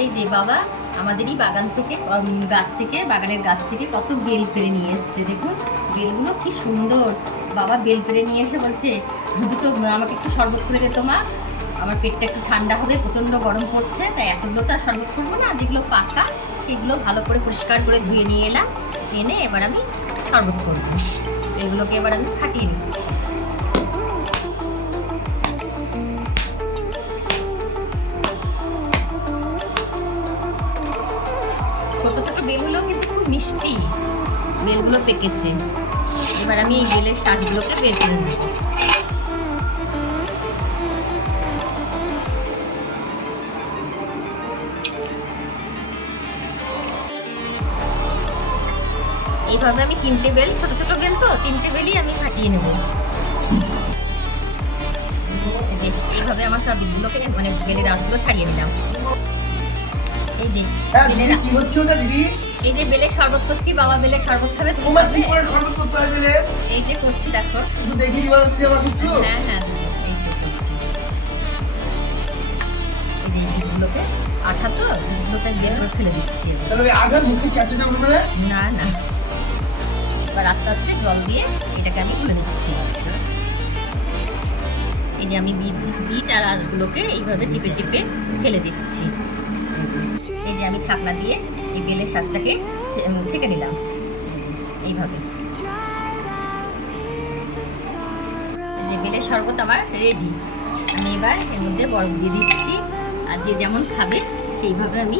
এই যে বাবা আমাদেরই বাগান থেকে বাগানের গাছ থেকে কত বেল পেড়ে নিয়ে এসছে। দেখুন বেলগুলো কি সুন্দর। বাবা বেল পেড়ে নিয়ে এসে বলছে দুটো আমাকে একটু শরবত করে দে মা, আমার পেটটা একটু ঠান্ডা হবে, প্রচণ্ড গরম পড়ছে, তাই এতগুলো তো আর শরবত করবো না, যেগুলো পাকা সেগুলো ভালো করে পরিষ্কার করে ধুয়ে নিয়ে এলাম, এনে এবার আমি শরবত করবো। এগুলোকে এবার আমি ফাটিয়ে নিচ্ছি। ছোট ছোট বেলগুলো কিন্তু খুব মিষ্টি, বেলগুলো পেকেছে। এবার আমি এই বেলের শাঁসগুলোকে বের করে নেব। এইভাবে আমি 3টে বেল, ছোট ছোট বেল তো 3টে বেলই আমি ফাটিয়ে নেব। এইভাবে আমার সব বেলগুলোকে মানে বেলের রসগুলো ছাড়িয়ে নিলাম। এই যে কি হচ্ছে ওটা দিদি? এই যে বেলের শরবত করছি, বাবা বেলের শরবত খাবে, তুমি তোমার খাবে? কি করে শরবত করতে হয় বেলে? এই যে করছি দেখো। শুধু দেখি দিবা দিদি আমার কিছু? হ্যাঁ হ্যাঁ এই যে করছি। এই যে বিটগুলোকে আঠা তো বিটগুলোকে বের করে ফেলে দিচ্ছি। তাহলে ওই আঠা মুখে চাচা করবে না? না না, এবার আস্তে আস্তে জল দিয়ে এটাকে আমি তুলে নিচ্ছি। এই যে আমি বীজ আর আঁশগুলোকে এইভাবে চিপে চিপে ফেলে দিচ্ছি। এই যে আমি ছাকনা দিয়ে এই বেলের শাঁসটাকে ছেঁকে নিলাম এইভাবে। এই যে বেলের শরবত আমার রেডি। আমি এবার এর মধ্যে বরফ দিয়ে দিচ্ছি, আর যে যেমন খাবে সেইভাবে আমি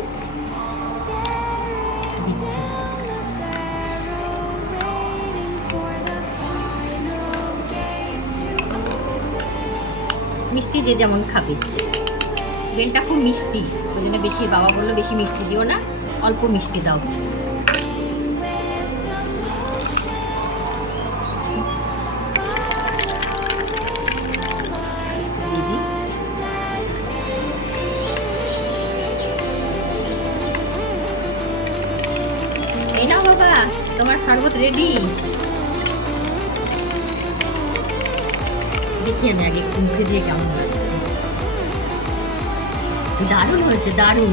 দিচ্ছি। মিষ্টি যে যেমন খাবে। বেলটা খুব মিষ্টি, ওই জন্য বেশি, বাবা বললো বেশি মিষ্টি দিও না, অল্প মিষ্টি দাও। দিদি এই নাও বাবা, তোমার শরবত রেডি। দেখি আমি আগে মুখে দিয়ে কেমন লাগছে। দারুণ হয়েছে, দারুণ।